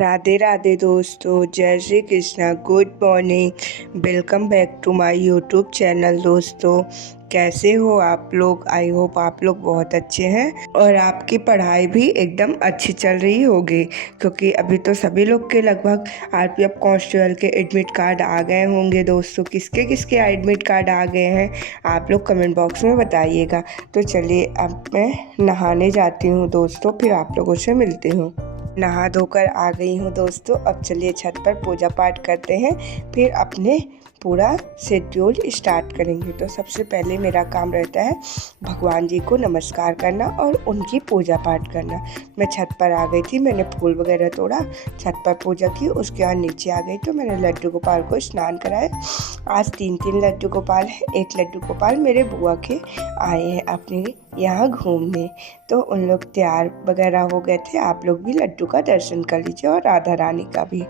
राधे राधे दोस्तों, जय Shri Krishna. Good morning. Welcome back to my YouTube channel. दोस्तों, कैसे हो आप लोग? आई होप आप लोग बहुत अच्छे हैं और आपकी पढ़ाई भी एकदम अच्छी चल रही होगी, क्योंकि अभी तो सभी लोग के लगभग आरपीएफ कांस्टेबल के एडमिट कार्ड आ गए होंगे। दोस्तों, किसके किसके एडमिट कार्ड आ गए हैं आप लोग कमेंट बॉक्स में बताइएगा। तो चलिए, अब मैं नहाने जाती हूँ दोस्तों, फिर आप लोगों से मिलती हूँ। नहा धोकर आ गई हूँ दोस्तों। अब चलिए छत पर पूजा पाठ करते हैं, फिर अपने पूरा शेड्यूल स्टार्ट करेंगे। तो सबसे पहले मेरा काम रहता है भगवान जी को नमस्कार करना और उनकी पूजा पाठ करना। मैं छत पर आ गई थी, मैंने फूल वगैरह तोड़ा, छत पर पूजा की, उसके बाद नीचे आ गई तो मैंने लड्डू गोपाल को स्नान कराया। आज 3 लड्डू गोपाल है। एक लड्डू गोपाल मेरे बुआ के आए हैं अपने यहाँ घूमने, तो उन लोग तैयार वगैरह हो गए थे। आप लोग भी लड्डू का दर्शन कर लीजिए और राधा रानी का भी।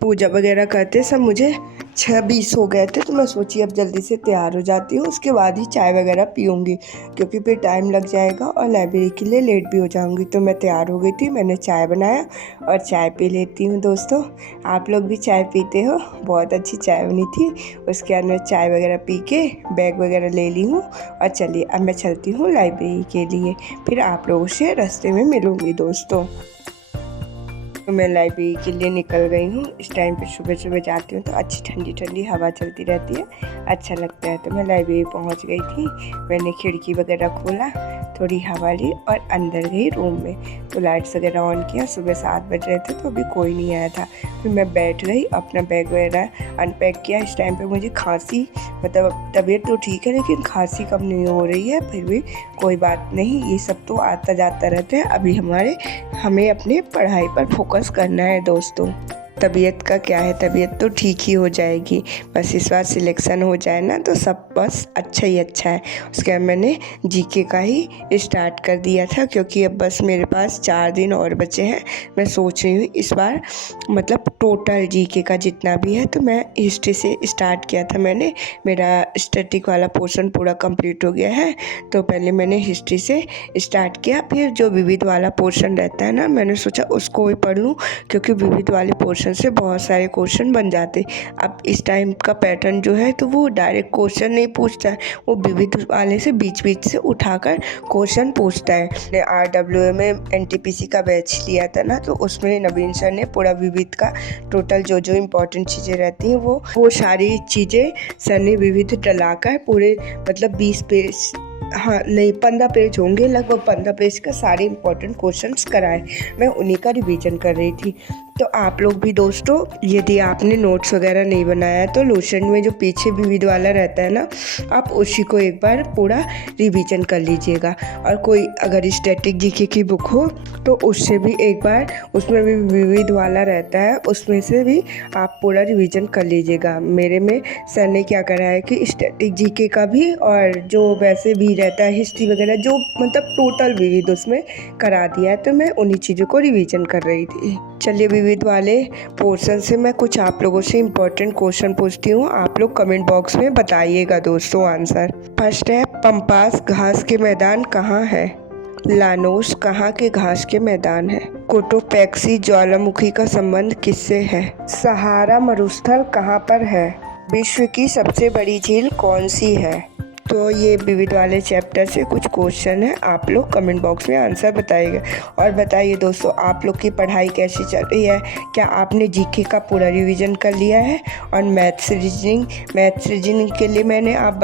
पूजा वगैरह करते सब मुझे 6:20 हो गए थे, तो मैं सोची अब जल्दी से तैयार हो जाती हूँ, उसके बाद ही चाय वगैरह पीऊँगी, क्योंकि फिर टाइम लग जाएगा और लाइब्रेरी के लिए लेट भी हो जाऊँगी। तो मैं तैयार हो गई थी, मैंने चाय बनाया और चाय पी लेती हूँ दोस्तों। आप लोग भी चाय पीते हो? बहुत अच्छी चाय बनी थी। उसके बाद मैं चाय वगैरह पी के बैग वगैरह ले ली हूँ और चलिए अब मैं चलती हूँ लाइब्रेरी के लिए, फिर आप लोगों से रास्ते में मिलूँगी दोस्तों। तो मैं लाइब्रेरी के लिए निकल गई हूँ। इस टाइम पे सुबह सुबह जाती हूँ तो अच्छी ठंडी ठंडी हवा चलती रहती है, अच्छा लगता है। तो मैं लाइब्रेरी पहुँच गई थी, मैंने खिड़की वगैरह खोला, थोड़ी हवा ली और अंदर गई रूम में। तो लाइट्स वगैरह ऑन किया। सुबह 7 बज रहे थे तो अभी कोई नहीं आया था। फिर मैं बैठ गई, अपना बैग वगैरह अनपैक किया। इस टाइम पे मुझे खांसी, मतलब तबीयत तो ठीक है लेकिन खांसी कम नहीं हो रही है, फिर भी कोई बात नहीं, ये सब तो आता जाता रहता है। अभी हमें अपने पढ़ाई पर फोकस करना है दोस्तों। तबीयत का क्या है, तबीयत तो ठीक ही हो जाएगी, बस इस बार सिलेक्शन हो जाए ना तो सब बस अच्छा ही अच्छा है। उसके बाद मैंने जीके का ही स्टार्ट कर दिया था, क्योंकि अब बस मेरे पास 4 दिन और बचे हैं। मैं सोच रही हूँ इस बार मतलब टोटल जीके का जितना भी है, तो मैं हिस्ट्री से स्टार्ट किया था मैंने। मेरा स्टैटिक वाला पोर्शन पूरा कंप्लीट हो गया है, तो पहले मैंने हिस्ट्री से स्टार्ट किया। फिर जो विविध वाला पोर्शन रहता है ना, मैंने सोचा उसको भी पढ़ लूँ, क्योंकि विविध वाले पोर्शन से बहुत सारे क्वेश्चन बन जाते। अब इस टाइम का पैटर्न जो है, तो वो डायरेक्ट क्वेश्चन नहीं पूछता है, वो विविध वाले से बीच बीच से उठाकर क्वेश्चन पूछता है। मैंने RWA में NTPC का बैच लिया था ना, तो उसमें नवीन सर ने पूरा विविध का टोटल जो जो इम्पोर्टेंट चीज़ें रहती हैं वो सारी चीज़ें सर ने विविध डलाकर पूरे मतलब 20 पेज, हाँ नहीं 15 पेज होंगे, लगभग 15 पेज का सारे इंपॉर्टेंट क्वेश्चंस कराए। मैं उन्हीं का रिवीजन कर रही थी। तो आप लोग भी दोस्तों, यदि आपने नोट्स वगैरह नहीं बनाया है तो लोशन में जो पीछे विविध वाला रहता है ना, आप उसी को एक बार पूरा रिवीजन कर लीजिएगा। और कोई अगर स्टैटिक जीके की बुक हो तो उससे भी एक बार, उसमें भी विविध वाला रहता है, उसमें से भी आप पूरा रिवीजन कर लीजिएगा। मेरे में सर ने क्या करा है कि स्टैटिक जीके का भी और जो वैसे भी रहता है हिस्ट्री वगैरह, जो मतलब टोटल विविध उसमें करा दिया है, तो मैं उन्हीं चीज़ों को रिवीजन कर रही थी। चलिए, विविध वाले पोर्शन से मैं कुछ आप लोगों से इम्पोर्टेंट क्वेश्चन पूछती हूँ, आप लोग कमेंट बॉक्स में बताइएगा दोस्तों आंसर। फर्स्ट है, पंपास घास के मैदान कहाँ है? लानोस कहाँ के घास के मैदान है? कोटोपैक्सी ज्वालामुखी का संबंध किससे है? सहारा मरुस्थल कहाँ पर है? विश्व की सबसे बड़ी झील कौन सी है? तो ये विविध वाले चैप्टर से कुछ क्वेश्चन है, आप लोग कमेंट बॉक्स में आंसर बताइएगा। और बताइए दोस्तों, आप लोग की पढ़ाई कैसी चल रही है? क्या आपने जीके का पूरा रिवीजन कर लिया है? और मैथ्स रीजनिंग के लिए मैंने आप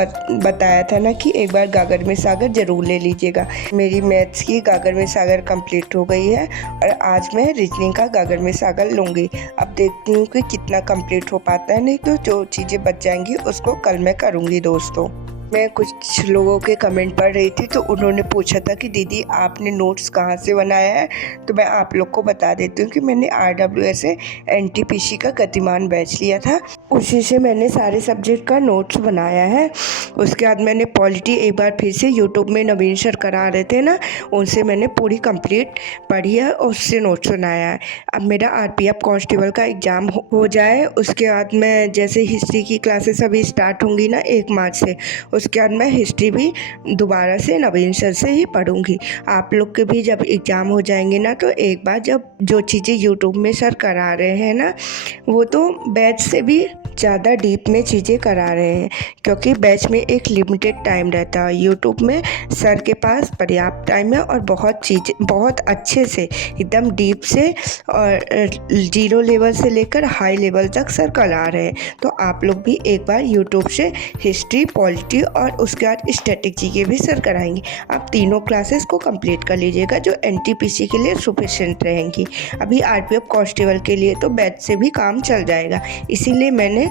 बताया था ना कि एक बार गागर में सागर ज़रूर ले लीजिएगा। मेरी मैथ्स की गागर में सागर कंप्लीट हो गई है और आज मैं रीजनिंग का गागर में सागर लूँगी। अब देखती हूँ कि कितना कंप्लीट हो पाता है, नहीं तो जो चीज़ें बच जाएंगी उसको कल मैं करूँगी दोस्तों। मैं कुछ लोगों के कमेंट पढ़ रही थी, तो उन्होंने पूछा था कि दीदी आपने नोट्स कहाँ से बनाया है? तो मैं आप लोग को बता देती हूँ कि मैंने RWA से NTPC का गतिमान बैच लिया था, उसी से मैंने सारे सब्जेक्ट का नोट्स बनाया है। उसके बाद मैंने पॉलिटी एक बार फिर से यूट्यूब में नवीन सर करा रहे थे ना, उनसे मैंने पूरी कंप्लीट पढ़ी है और उससे नोट्स बनाया है। अब मेरा RPF कांस्टेबल का एग्ज़ाम हो जाए, उसके बाद मैं जैसे हिस्ट्री की क्लासेस अभी स्टार्ट होंगी ना 1 मार्च से, उसके बाद मैं हिस्ट्री भी दोबारा से नवीन सर से ही पढ़ूँगी। आप लोग के भी जब एग्ज़ाम हो जाएंगे ना, तो एक बार जब जो चीज़ें यूट्यूब में सर करा रहे हैं ना, वो तो बैच से भी ज़्यादा डीप में चीज़ें करा रहे हैं, क्योंकि बैच में एक लिमिटेड टाइम रहता है। यूट्यूब में सर के पास पर्याप्त टाइम है और बहुत अच्छे से एकदम डीप से और जीरो लेवल से लेकर हाई लेवल तक सर करा रहे हैं। तो आप लोग भी एक बार यूट्यूब से हिस्ट्री, पॉलिटी और उसके बाद स्टैटिक के भी सर कराएंगे। आप तीनों क्लासेस को कंप्लीट कर लीजिएगा, जो एनटीपीसी के लिए सफिशिएंट रहेंगी। अभी आरपीएफ कांस्टेबल के लिए तो बैच से भी काम चल जाएगा, इसीलिए मैंने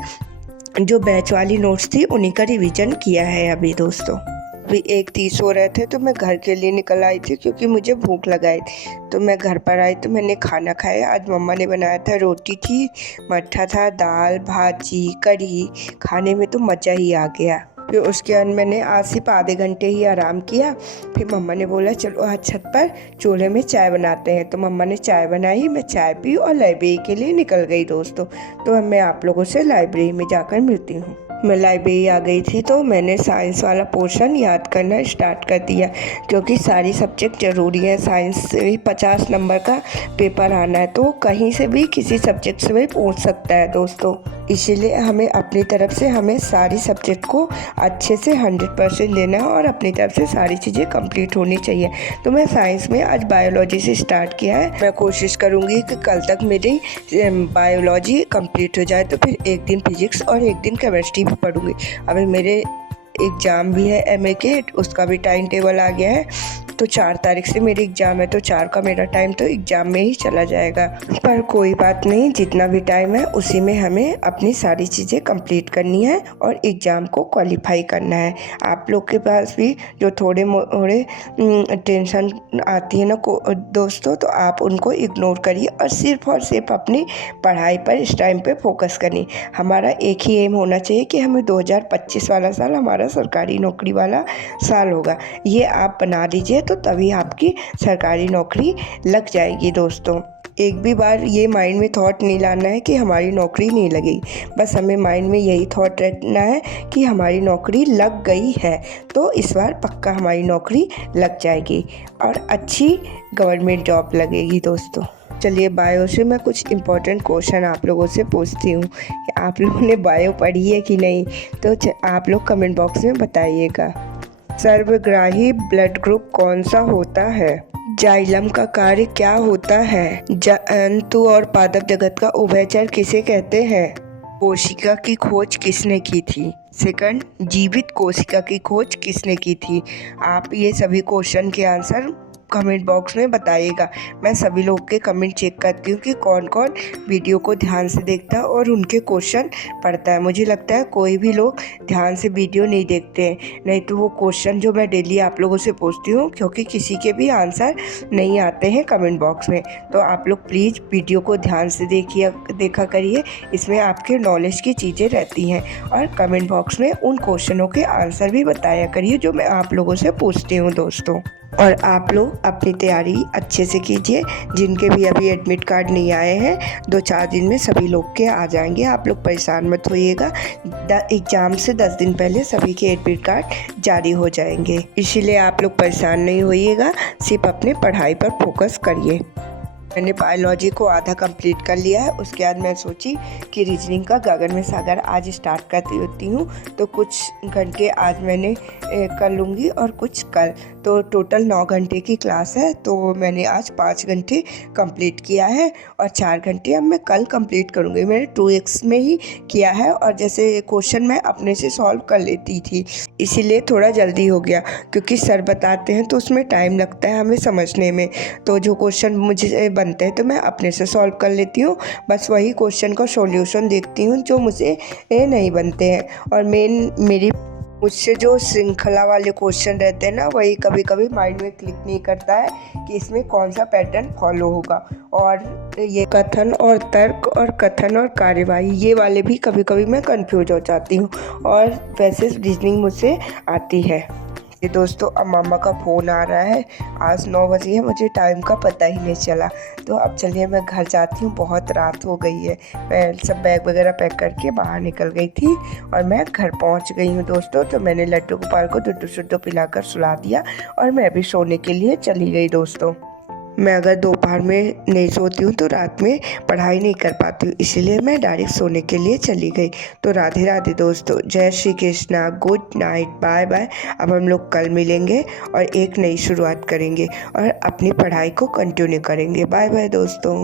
जो बैच वाली नोट्स थी उन्हीं का रिवीजन किया है अभी दोस्तों। अभी 1:30 हो रहे थे तो मैं घर के लिए निकल आई थी, क्योंकि मुझे भूख लगाई थी। तो मैं घर पर आई तो मैंने खाना खाया। आज मम्मा ने बनाया था, रोटी थी, मट्ठा था, दाल, भाजी, कढ़ी। खाने में तो मज़ा ही आ गया। फिर उसके बाद मैंने आज सिर्फ आधे घंटे ही आराम किया। फिर मम्मा ने बोला चलो आज छत पर चूल्हे में चाय बनाते हैं। तो मम्मा ने चाय बनाई, मैं चाय पी और लाइब्रेरी के लिए निकल गई दोस्तों। तो अब मैं आप लोगों से लाइब्रेरी में जाकर मिलती हूँ। मैं लाइब्रेरी आ गई थी तो मैंने साइंस वाला पोर्शन याद करना स्टार्ट कर दिया, क्योंकि सारी सब्जेक्ट ज़रूरी है। साइंस से भी 50 नंबर का पेपर आना है, तो कहीं से भी किसी सब्जेक्ट से भी पूछ सकता है दोस्तों। इसीलिए हमें अपनी तरफ से हमें सारी सब्जेक्ट को अच्छे से 100% देना है और अपनी तरफ से सारी चीज़ें कंप्लीट होनी चाहिए। तो मैं साइंस में आज बायोलॉजी से स्टार्ट किया है। मैं कोशिश करूँगी कि कल तक मेरी बायोलॉजी कंप्लीट हो जाए, तो फिर एक दिन फिजिक्स और एक दिन केमिस्ट्री भी पढ़ूँगी। अभी मेरे एग्ज़ाम भी है एमए के, उसका भी टाइम टेबल आ गया है। तो 4 तारीख से मेरी एग्ज़ाम है, तो 4 का मेरा टाइम तो एग्ज़ाम में ही चला जाएगा। पर कोई बात नहीं, जितना भी टाइम है उसी में हमें अपनी सारी चीज़ें कंप्लीट करनी है और एग्ज़ाम को क्वालिफाई करना है। आप लोग के पास भी जो थोड़े मोड़े टेंशन आती है ना दोस्तों, तो आप उनको इग्नोर करिए और सिर्फ अपनी पढ़ाई पर इस टाइम पे फोकस करिए। हमारा एक ही एम होना चाहिए कि हमें 2025 वाला साल हमारा सरकारी नौकरी वाला साल होगा। ये आप बना लीजिए, तो तभी आपकी सरकारी नौकरी लग जाएगी दोस्तों। एक भी बार ये माइंड में थॉट नहीं लाना है कि हमारी नौकरी नहीं लगेगी। बस हमें माइंड में यही थॉट रखना है कि हमारी नौकरी लग गई है, तो इस बार पक्का हमारी नौकरी लग जाएगी और अच्छी गवर्नमेंट जॉब लगेगी दोस्तों। चलिए बायो से मैं कुछ इम्पोर्टेंट क्वेश्चन आप लोगों से पूछती हूँ। आप लोगों ने बायो पढ़ी है कि नहीं, तो आप लोग कमेंट बॉक्स में बताइएगा। सर्वग्राही ब्लड ग्रुप कौन सा होता है? जाइलम का कार्य क्या होता है? जंतु और पादप जगत का उभयचर किसे कहते हैं? कोशिका की खोज किसने की थी? सेकंड, जीवित कोशिका की खोज किसने की थी? आप ये सभी क्वेश्चन के आंसर कमेंट बॉक्स में बताइएगा। मैं सभी लोगों के कमेंट चेक करती हूँ कि कौन कौन वीडियो को ध्यान से देखता है और उनके क्वेश्चन पढ़ता है। मुझे लगता है कोई भी लोग ध्यान से वीडियो नहीं देखते हैं, नहीं तो वो क्वेश्चन जो मैं डेली आप लोगों से पूछती हूँ, क्योंकि किसी के भी आंसर नहीं आते हैं कमेंट बॉक्स में। तो आप लोग प्लीज़ वीडियो को ध्यान से देखा करिए, इसमें आपके नॉलेज की चीज़ें रहती हैं। और कमेंट बॉक्स में उन क्वेश्चनों के आंसर भी बताया करिए जो मैं आप लोगों से पूछती हूँ दोस्तों। और आप लोग अपनी तैयारी अच्छे से कीजिए। जिनके भी अभी एडमिट कार्ड नहीं आए हैं, 2-4 दिन में सभी लोग के आ जाएंगे। आप लोग परेशान मत होइएगा, एग्ज़ाम से 10 दिन पहले सभी के एडमिट कार्ड जारी हो जाएंगे। इसीलिए आप लोग परेशान नहीं होइएगा, सिर्फ अपने पढ़ाई पर फोकस करिए। मैंने बायोलॉजी को आधा कंप्लीट कर लिया है। उसके बाद मैं सोची कि रीजनिंग का गगन में सागर आज स्टार्ट करती होती हूँ, तो कुछ घंटे आज मैंने कर लूँगी और कुछ कल। तो टोटल 9 घंटे की क्लास है, तो मैंने आज 5 घंटे कंप्लीट किया है और 4 घंटे अब मैं कल कंप्लीट करूँगी। मैंने 2x में ही किया है और जैसे क्वेश्चन मैं अपने से सॉल्व कर लेती थी, इसीलिए थोड़ा जल्दी हो गया, क्योंकि सर बताते हैं तो उसमें टाइम लगता है हमें समझने में। तो जो क्वेश्चन मुझे बनते हैं तो मैं अपने से सॉल्व कर लेती हूँ, बस वही क्वेश्चन का सॉल्यूशन देखती हूँ जो मुझे नहीं बनते हैं। और मुझसे जो श्रृंखला वाले क्वेश्चन रहते हैं ना, वही कभी कभी माइंड में क्लिक नहीं करता है कि इसमें कौन सा पैटर्न फॉलो होगा। और ये कथन और तर्क और कथन और कार्यवाही, ये वाले भी कभी कभी मैं कंफ्यूज हो जाती हूँ। और वैसे रीजनिंग मुझसे आती है। ये दोस्तों अब मामा का फ़ोन आ रहा है। आज 9 बजे है, मुझे टाइम का पता ही नहीं चला। तो अब चलिए मैं घर जाती हूँ, बहुत रात हो गई है। मैं सब बैग वगैरह पैक करके बाहर निकल गई थी और मैं घर पहुँच गई हूँ दोस्तों। तो मैंने लड्डू गोपाल को दुड्डू शुड्डू पिलाकर सुला दिया और मैं भी सोने के लिए चली गई दोस्तों। मैं अगर दोपहर में नहीं सोती हूँ तो रात में पढ़ाई नहीं कर पाती हूँ, इसीलिए मैं डायरेक्ट सोने के लिए चली गई। तो राधे राधे दोस्तों, जय Shri Krishna, good night, bye bye. अब हम लोग कल मिलेंगे और एक नई शुरुआत करेंगे और अपनी पढ़ाई को कंटिन्यू करेंगे। बाय बाय दोस्तों।